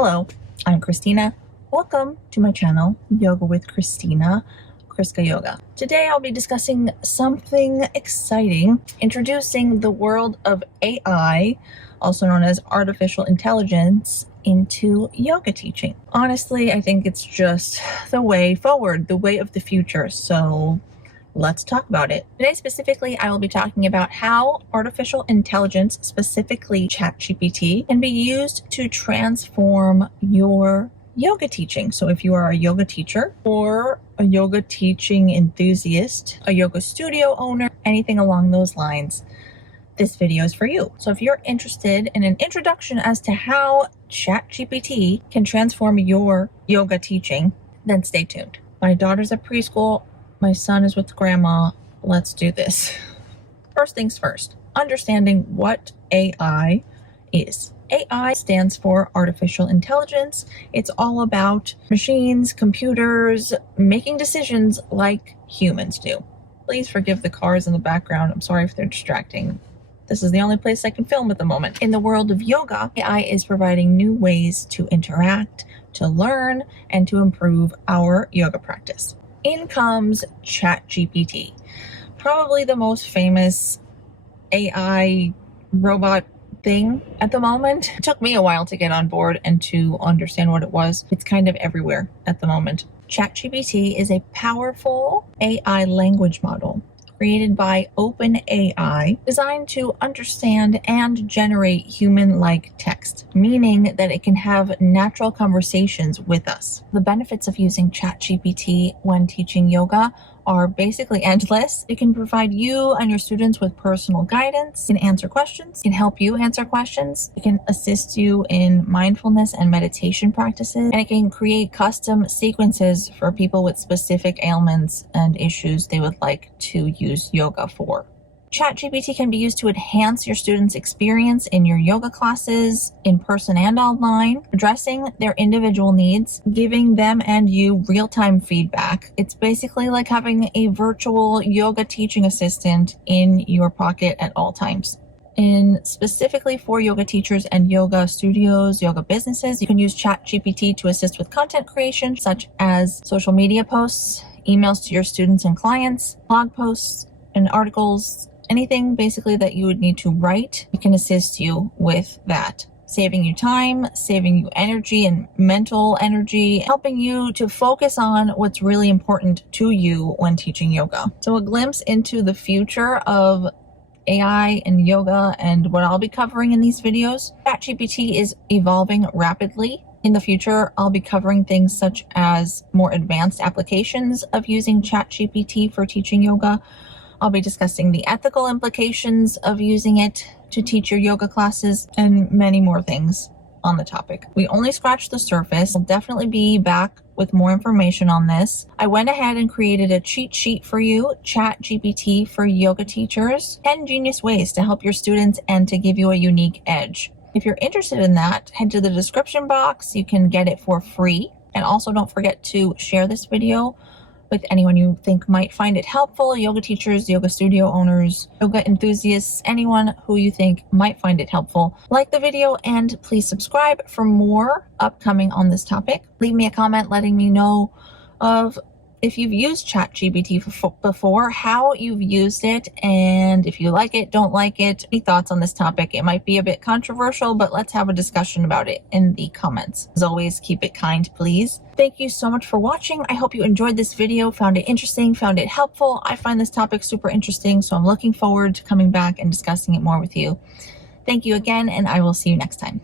Hello, I'm Christina. Welcome to my channel, Yoga with Christina, ChriskaYoga. Today I'll be discussing something exciting, introducing the world of AI, also known as artificial intelligence, into yoga teaching. Honestly, I think it's just the way forward, the way of the future. So let's talk about it. Today specifically, I will be talking about how artificial intelligence, specifically ChatGPT, can be used to transform your yoga teaching. So if you are a yoga teacher or a yoga teaching enthusiast, a yoga studio owner, anything along those lines, this video is for you. So if you're interested in an introduction as to how ChatGPT can transform your yoga teaching, then stay tuned. My daughter's at preschool. My son is with grandma. Let's do this. First things first, understanding what AI is. AI stands for artificial intelligence. It's all about machines, computers, making decisions like humans do. Please forgive the cars in the background. I'm sorry if they're distracting. This is the only place I can film at the moment. In the world of yoga, AI is providing new ways to interact, to learn, and to improve our yoga practice. In comes ChatGPT, probably the most famous AI robot thing at the moment. It took me a while to get on board and to understand what it was. It's kind of everywhere at the moment. ChatGPT is a powerful AI language model created by OpenAI, designed to understand and generate human-like text, meaning that it can have natural conversations with us. The benefits of using ChatGPT when teaching yoga are basically endless. It can provide you and your students with personal guidance, it can answer questions, it can help you answer questions, it can assist you in mindfulness and meditation practices, and it can create custom sequences for people with specific ailments and issues they would like to use yoga for. ChatGPT can be used to enhance your students' experience in your yoga classes, in person and online, addressing their individual needs, giving them and you real-time feedback. It's basically like having a virtual yoga teaching assistant in your pocket at all times. And specifically for yoga teachers and yoga studios, yoga businesses, you can use ChatGPT to assist with content creation, such as social media posts, emails to your students and clients, blog posts, and articles. Anything basically that you would need to write, it can assist you with that. Saving you time, saving you energy and mental energy, helping you to focus on what's really important to you when teaching yoga. So a glimpse into the future of AI and yoga and what I'll be covering in these videos. ChatGPT is evolving rapidly. In the future, I'll be covering things such as more advanced applications of using ChatGPT for teaching yoga. I'll be discussing the ethical implications of using it to teach your yoga classes and many more things on the topic. We only scratched the surface. I'll definitely be back with more information on this. I went ahead and created a cheat sheet for you, ChatGPT for yoga teachers, 10 genius ways to help your students and to give you a unique edge. If you're interested in that, head to the description box. You can get it for free. And also don't forget to share this video with anyone you think might find it helpful, yoga teachers, yoga studio owners, yoga enthusiasts, anyone who you think might find it helpful. Like the video and please subscribe for more upcoming on this topic. Leave me a comment letting me know of if you've used ChatGPT before, how you've used it, and if you like it, don't like it, any thoughts on this topic. It might be a bit controversial, but let's have a discussion about it in the comments. As always, keep it kind, please. Thank you so much for watching. I hope you enjoyed this video, found it interesting, found it helpful. I find this topic super interesting, so I'm looking forward to coming back and discussing it more with you. Thank you again, and I will see you next time.